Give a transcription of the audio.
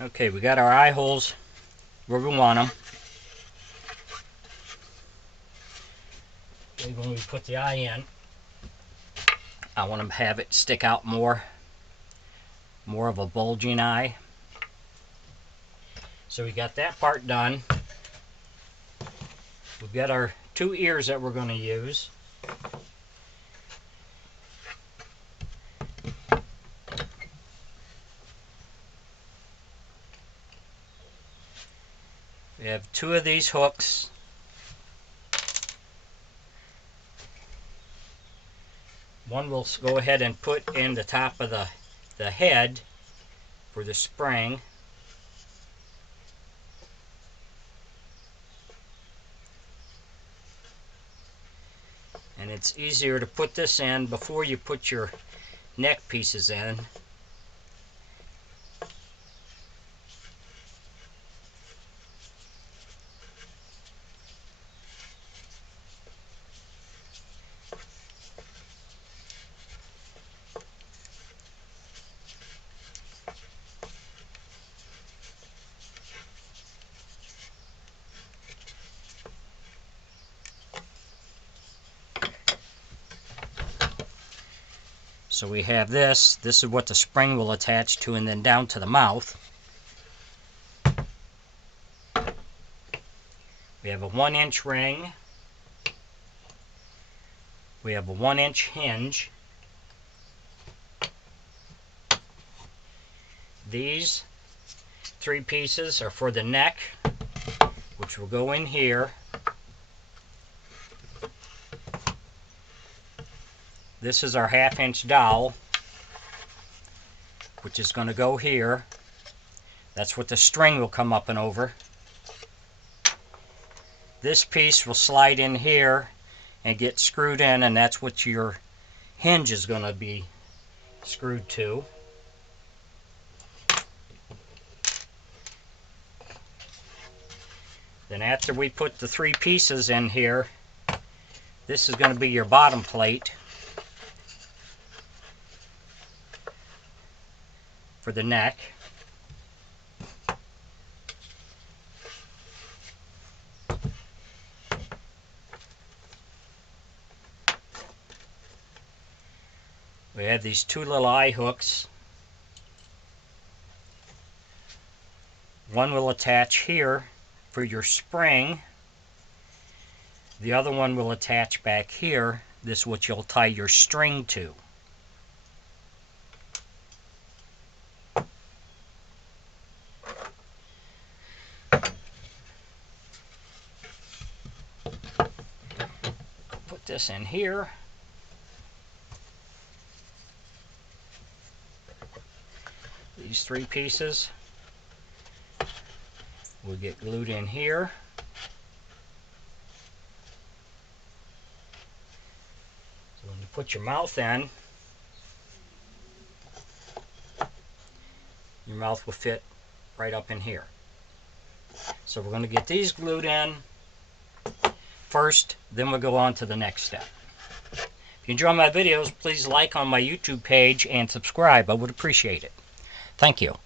Okay, we got our eye holes where we want them. When we put the eye in, I want to have it stick out more of a bulging eye. So we got that part done. We've got our 2 ears that we're going to use. We have 2 of these hooks. One we'll go ahead and put in the top of the head for the spring. And it's easier to put this in before you put your neck pieces in. So we have this is what the spring will attach to, and then down to the mouth. We have a 1-inch ring. We have a 1-inch hinge. These 3 pieces are for the neck, which will go in here. This is our 1/2-inch dowel, which is going to go here. That's what the string will come up and over. This piece will slide in here and get screwed in, and that's what your hinge is going to be screwed to. Then after we put the 3 pieces in here, this is going to be your bottom plate for the neck. We have these 2 little eye hooks. One will attach here for your spring. The other one will attach back here. This is what you'll tie your string to. Put this in here. These 3 pieces will get glued in here. So when you put your mouth in, your mouth will fit right up in here. So we're going to get these glued in first, then we'll go on to the next step. If you enjoy my videos, please like on my YouTube page and subscribe. I would appreciate it. Thank you.